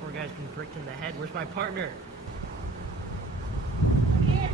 Poor guy's been pricked in the head. Where's my partner? Here.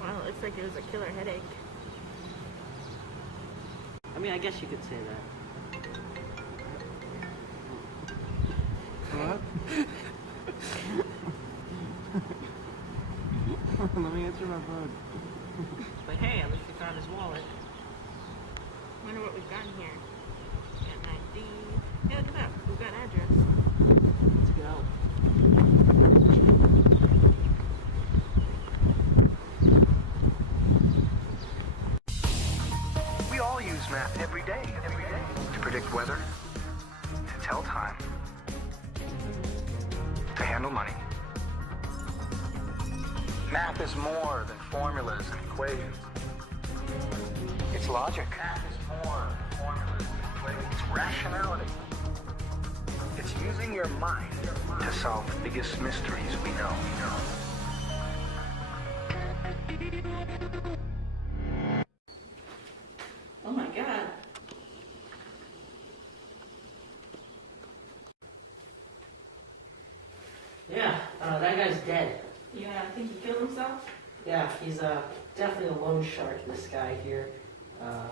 Wow, it looks like it was a killer headache. I mean, I guess you could say that. What? Let me answer my phone. But hey, at least we found his wallet. Wonder what we've gotten here. Got an ID. Yeah, look at that. We've got an address. Let's go. We all use math every day. To predict weather, to tell time, to handle money. Math is more than formulas and equations. It's logic. Math is more than formulas and equations. It's rationality. It's using your mind to solve the biggest mysteries we know. Oh my god. Yeah, that guy's dead. Yeah, I think he killed himself. Yeah, he's definitely a loan shark, this guy here. I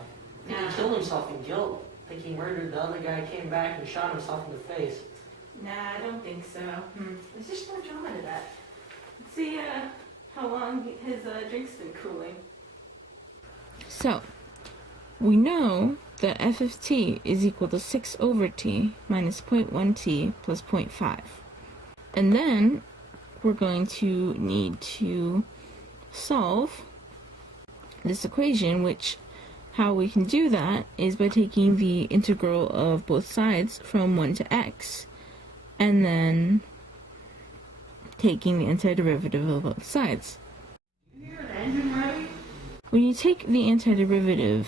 think Yeah. he killed himself in guilt. I think he murdered the other guy, came back and shot himself in the face. Nah, I don't think so. There's just no drama to that. Let's see how long his drink's been cooling. So, we know that f of t is equal to 6 over t minus 0.1 t plus 0.5. And then we're going to need to solve this equation, which how we can do that is by taking the integral of both sides from 1 to x, and then taking the antiderivative of both sides. You hear an engine running? When you take the antiderivative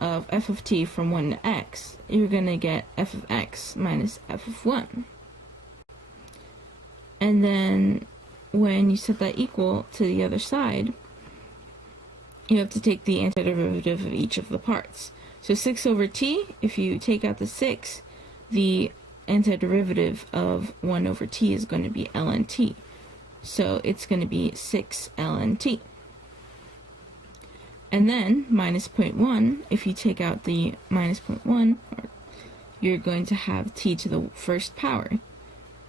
of f of t from 1 to x, you're going to get f of x minus f of 1. And then when you set that equal to the other side, you have to take the antiderivative of each of the parts. So 6 over t, if you take out the 6, the antiderivative of 1 over t is going to be ln t. So it's going to be 6 ln t. And then minus 0.1, if you take out the minus 0.1, you're going to have t to the first power.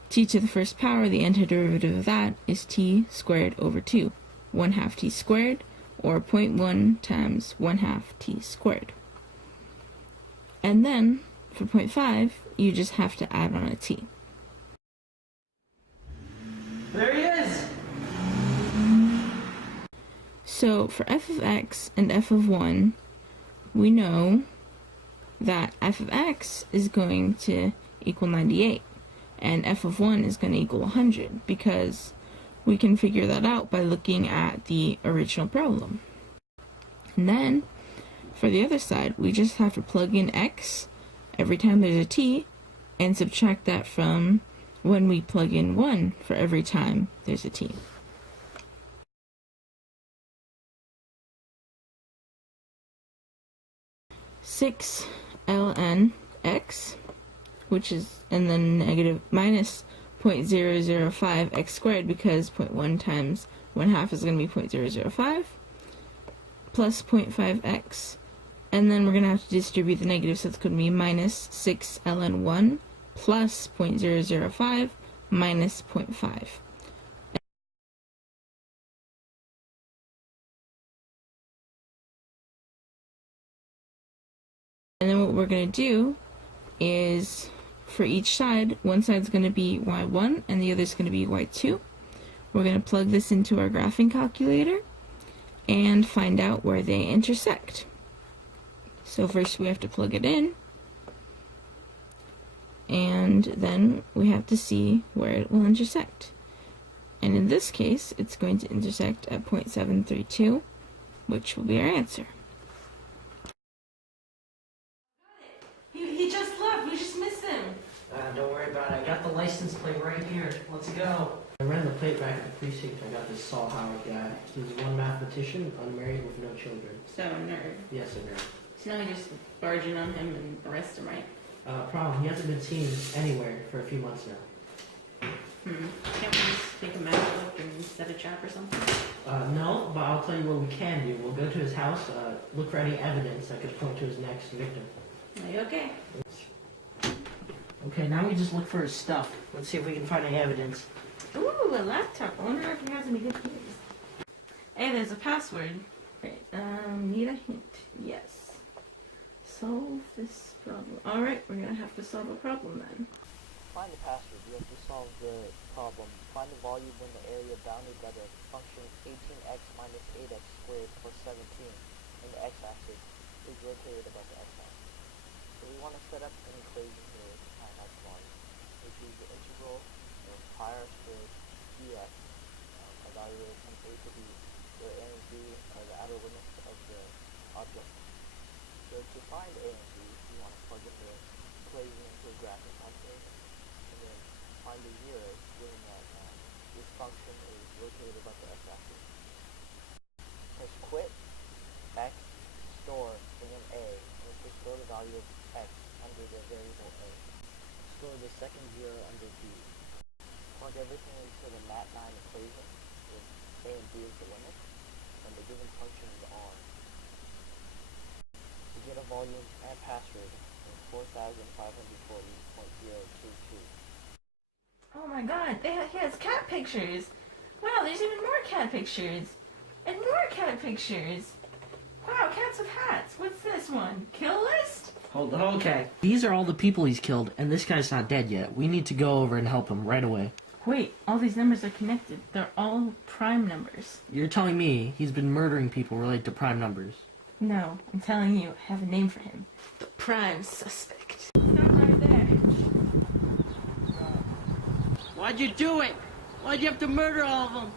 T to the first power, the antiderivative of that is t squared over 2, 1/2 t squared, or 0.1 times 1/2 t squared. And then, for 0.5, you just have to add on a t. There he is! So, for f of x and f of 1, we know that f of x is going to equal 98. And f of 1 is going to equal 100, because we can figure that out by looking at the original problem. And then, for the other side, we just have to plug in x every time there's a t, and subtract that from when we plug in 1 for every time there's a t. Six ln x, which is, and then negative minus 0.005 x squared, because 0.1 times 1/2 is going to be 0.005, plus 0.5x, and then we're going to have to distribute the negative, so it's going to be minus 6 ln 1 plus 0.005 minus 0.5. And then what we're going to do is, for each side, one side is going to be y1 and the other is going to be y2. We're going to plug this into our graphing calculator and find out where they intersect. So first we have to plug it in, and then we have to see where it will intersect. And in this case, it's going to intersect at 0.732, which will be our answer. He just left. We just missed him. Don't worry about it. I got the license plate right here. Let's go. I ran the plate back at the precinct, I got this Saul Howard guy. He's one mathematician, unmarried with no children. So, nerd. Yes, a nerd. So now we just barge in on him and arrest him, right? Problem, he hasn't been seen anywhere for a few months now. Can't we just make a map look and set a trap or something? No, but I'll tell you what we can do. We'll go to his house, look for any evidence that could point to his next victim. Are you okay? Okay, now we just look for his stuff. Let's see if we can find any evidence. Ooh, a laptop. I wonder if he has any good keys. Hey, there's a password. Right, need a hint. Yes. Solve this problem. Alright, we're gonna have to solve a problem then. Find the password. You have to solve the problem. Find the volume when the area bounded by the function 18x minus 8x squared plus 17 in the x-axis is rotated about the x-axis. So we want to set up an equation here to find out the volume, which is the integral of pi r squared dx evaluated from a to b, where a and b are the outer limits of the object. So to find a and b, we want to plug in the equation into a graphic calculator, and then find the zero, given that this function is rotated about the x-axis. Press quit, x, store, and then a, and it will store the value of x under the variable a. Store the second zero under b. Plug everything into the mat9 equation, with a and b as the limit, and the given function is r. To get a volume and password in 4,540.022. Oh my god, he has cat pictures! Wow, there's even more cat pictures! And more cat pictures! Wow, cats with hats! What's this one? Kill list? Hold on. Okay. These are all the people he's killed, and this guy's not dead yet. We need to go over and help him right away. Wait, all these numbers are connected. They're all prime numbers. You're telling me he's been murdering people related to prime numbers? No, I'm telling you, I have a name for him. The prime suspect. Stop right there. Why'd you do it? Why'd you have to murder all of them?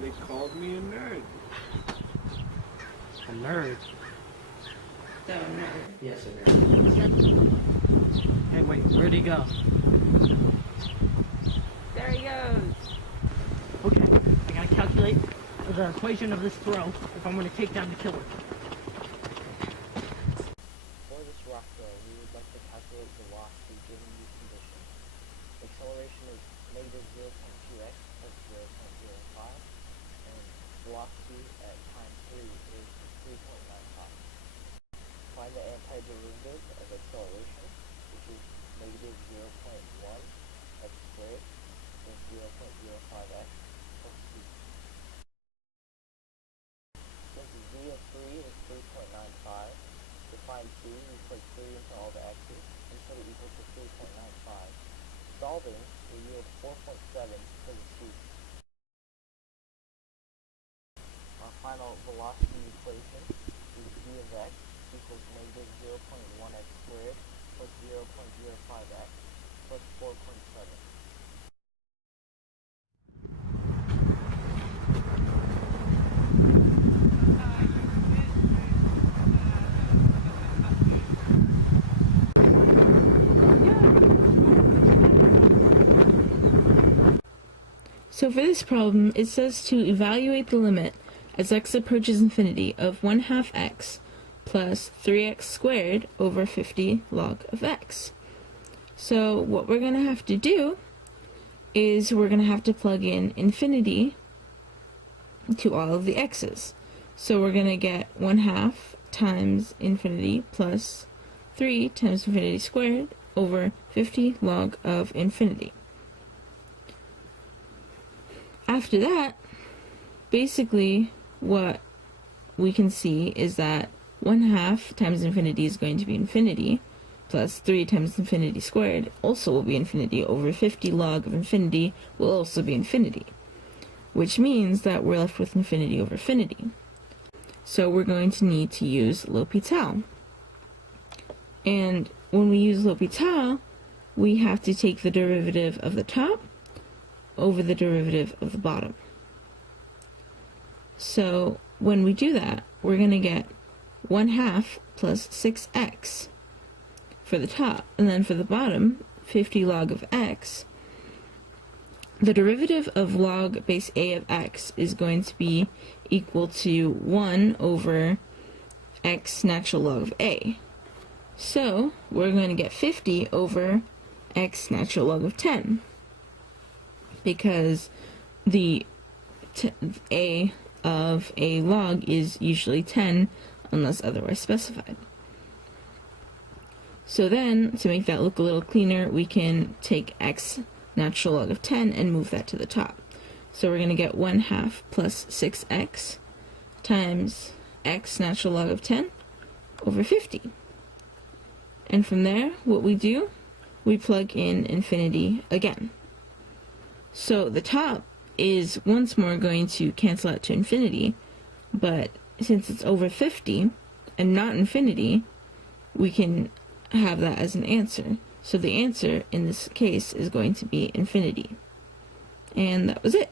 They called me a nerd. A nerd? So, nerd. Yes, a nerd. Hey, wait, where'd he go? There he goes. Okay, I gotta calculate the equation of this throw if I'm gonna take down the killer. For this rock throw, we would like to calculate velocity given these conditions. Acceleration is negative 0.2x plus 0.05, and velocity at time 3 is 3.95. Find the antiderivative of acceleration, which is negative 0.1 x squared plus 0.05x plus c. Since z of 3 is 3.95, to find c, we put 3 into all the x's and put it equal to 3.95. Solving will yield 4.7 for the c. Our final velocity equation is v of x equals negative 0.1x squared plus 0.05x plus 4.7. So for this problem, it says to evaluate the limit as x approaches infinity of 1/2 x plus 3x squared over 50 log of x. So what we're going to have to do is we're going to have to plug in infinity to all of the x's. So we're going to get 1/2 times infinity plus 3 times infinity squared over 50 log of infinity. After that, basically what we can see is that 1/2 times infinity is going to be infinity, plus 3 times infinity squared also will be infinity, over 50 log of infinity will also be infinity, which means that we're left with infinity over infinity. So we're going to need to use L'Hopital. And when we use L'Hopital, we have to take the derivative of the top over the derivative of the bottom. So when we do that, we're going to get 1/2 plus 6x for the top, and then for the bottom, 50 log of x the derivative of log base a of x is going to be equal to 1 over x natural log of a. So we're going to get 50 over x natural log of 10, because the a of a log is usually 10 unless otherwise specified. So then, to make that look a little cleaner, we can take x natural log of 10 and move that to the top. So we're going to get 1/2 plus 6x times x natural log of 10 over 50. And from there, what we do, we plug in infinity again. So the top is once more going to cancel out to infinity, but since it's over 50 and not infinity, we can have that as an answer. So the answer in this case is going to be infinity. And that was it.